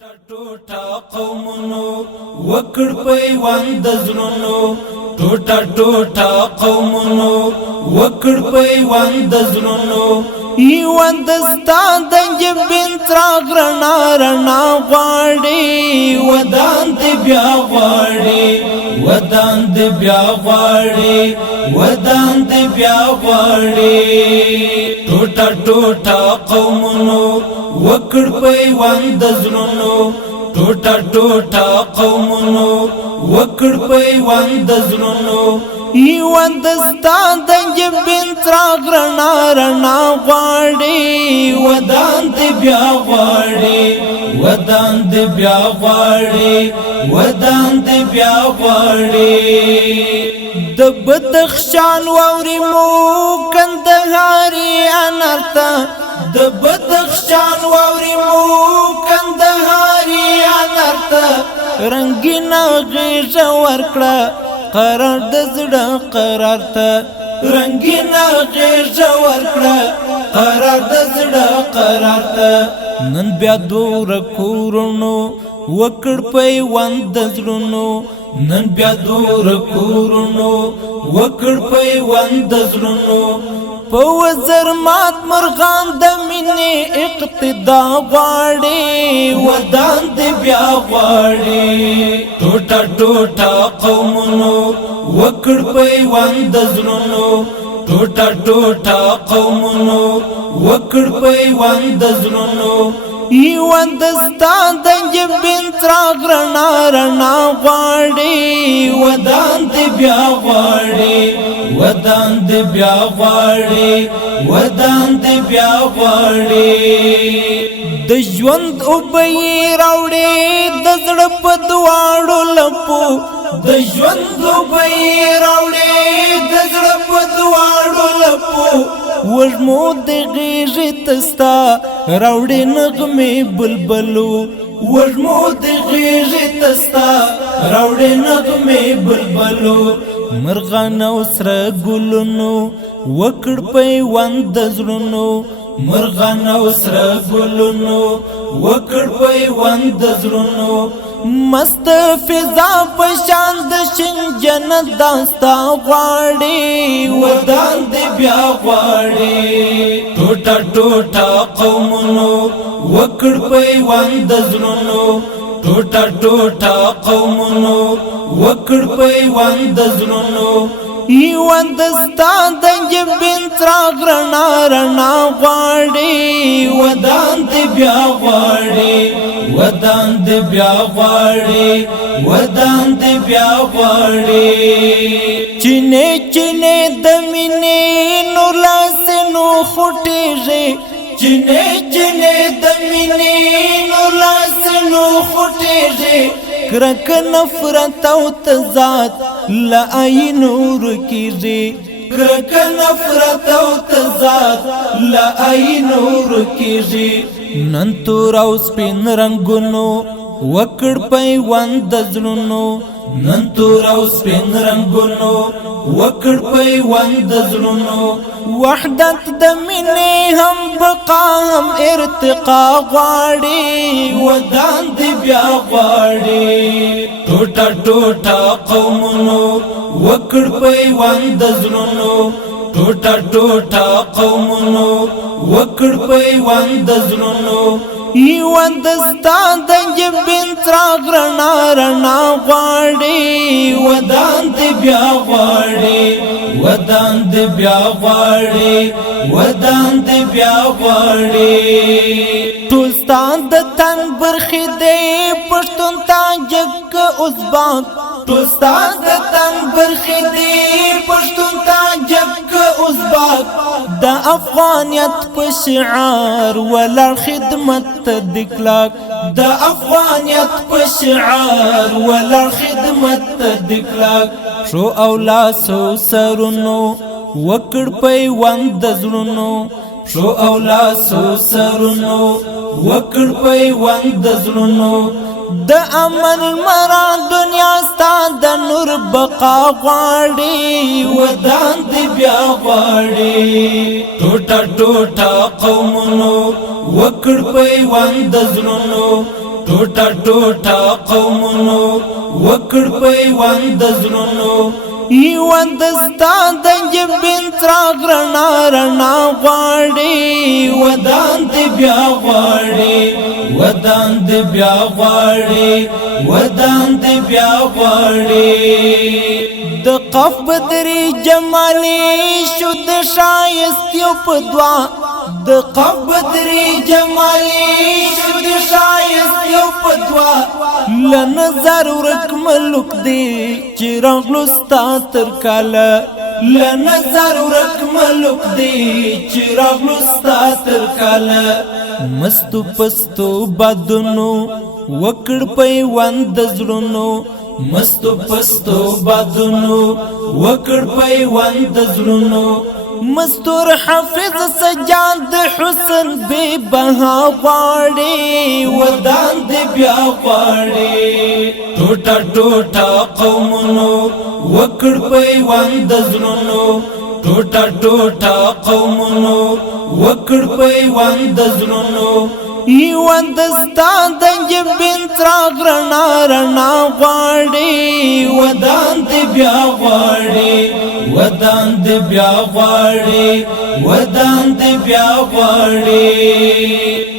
ټوټا قومونو وکړ پیوند زړونو ټوټا ټوټا قومونو وکړ پیوند زړونو یوند ستان د جبین تراغ رڼا رڼا غواړي ودان دې بیا غواړي ودان دې بیا غواړي ودان دې بیا غواړي ټوټا ټوټا قومونو وکړ پیوند زړونو ټوټا ټوټا قومونو وکړ پیوند زړونو یوند ستان د جبین تراغ رڼا رڼا غواړي ودان دې بیا غواړي ودان دې بیا غواړي ودان دې بیا غواړي د بدخشان واوري مو کندهاري انارته د بدخشان واوري مو کندهاري انارته رنگینا غیږه ورکړه قرار د زړه قرار ته رنگینا غیږه ورکړه قرار د زړه قرار ته نن بیا دور کورونو وکړ پیوند زړونو نن بیا دور کورونو وکړ پیوند زړونو په وزر مات مرغان د مینې اقتدا غواړي ودان دې بیا غواړي ټوټا ټوټا قومونو وکړ پیوند زړونو ټوټا ټوټا قومونو وکړ پیوند زړونو یوند ستان د جبین تراغ رڼا رڼا غواړي ودان دې بیا غواړي ودان دې بیا غواړي ودان دې بیا غواړي د ژوند او به راوړي د زړه په دواړو لپو د ژوند او به راوړي د زړه په دواړو لپو وژمو د غیږې تستا راوړي نغمې بلبلو وژمو د غیږې تستا راوړي نغمې بلبلو مرغان او سره ګلونو وکړ پیوند زړونو مرغان او سره ګلونو وکړ پیوند زړونو مست فضا پشان د شین جنت داستا غواړي ودان دې بیا غواړي ټوټا ټوټا قومونو وکړ پیوند زړونو ټوټا ټوټا قومونو وکړ پیوند زړونو یوند ستان د جبین تراغ رڼا رڼا غواړي ودان دې بیا غواړي ودان دې بیا غواړي ودان دې بیا غواړي چینه چینه د مینې نو لاس نو خټېږي چینه چینه د مینې نو لاس نو خټېږي کرک نفرت او تضاد لای نور کیږي کرک نفرت او تضاد لای نور کیږي نن تور او سپین رنگونو وکړ پیوند زړونو نن تور او سپین رنگونو وکړ پیوند زړونو وحدت د مینې هم بقا هم ارتقا غواړي ودان دې بیا غواړي ټوټا ټوټا قومونو وکړ پیوند زړونو ټوټا ټوټا قومونو وکړ پیوند زړونو یوند ستان د جبین تراغ رڼا رڼا غواړي ودان دې بیا غواړي ودان دې بیا غواړي ودان دې بیا غواړي ټول ستان د تن برخې دې پښتون تاجک ازبک ټول ستان د تن برخې دې پښتون تاجک ازبک د افغانیت په شعار ولر خدمت دکلاک د افغانیت په شعار ولر خدمت دکلاک شو اولاسو سرونو وکړ پیوند زړونو شو اولاسو سرونو وکړ پیوند زړونو د امن مران دنیا ستا د نور بقا غواړي ودان دې بیا غواړي ټوټا ټوټا قومونو وکړ پیوند زړونو ټوټه ټوټه قومونو وکړ پیوند زړونو هندستان د جبین څراغ رڼا رڼا غواړي ودان دې بیا غواړي ودان دې بیا غواړي ودان دې بیا غواړي د قف بدري جمالي شو د شایستیو په دعا د قف بدري جمالي شو د شایستیو په دعا لنظر ورک ملک دی چې راغلو ستا تر کاله لنظر ورک ملک دی چې راغلو ستا تر کاله مستو پستو بادونو وکړ پیوند زړونو مستو پستو بادونو وکړ پیوند زړونو مستور حافظ سجاد د حسن بے بها غواړي ودان دې بیا غواړي ټوټه ټوټه قومونو وکړ پیوند زړونو ټوټه ټوټه قومونو وکړ پیوند زړونو هندستان د جبین څراغ رڼا رڼا غواړي ودان دې بیا غواړي ودان دې بیا غواړي ودان دې بیا غواړي